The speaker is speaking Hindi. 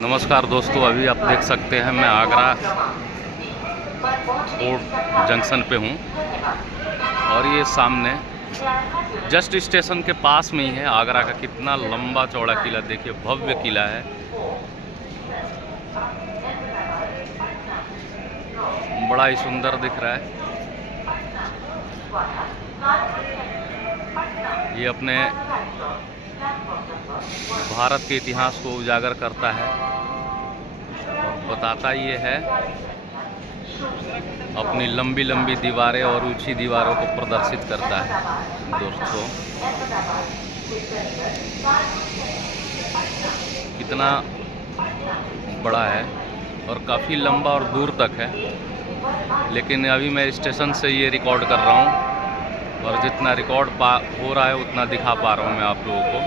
नमस्कार दोस्तों, अभी आप देख सकते हैं मैं आगरा फोर्ट जंक्शन पे हूँ और ये सामने जस्ट स्टेशन के पास में ही है आगरा का कितना लंबा चौड़ा किला। देखिए, भव्य किला है, बड़ा ही सुंदर दिख रहा है। ये अपने भारत के इतिहास को उजागर करता है और बताता ये है, अपनी लंबी लंबी दीवारें और ऊंची दीवारों को प्रदर्शित करता है। दोस्तों, कितना बड़ा है और काफ़ी लंबा और दूर तक है। लेकिन अभी मैं स्टेशन से ये रिकॉर्ड कर रहा हूँ और जितना रिकॉर्ड हो रहा है उतना दिखा पा रहा हूँ मैं आप लोगों को।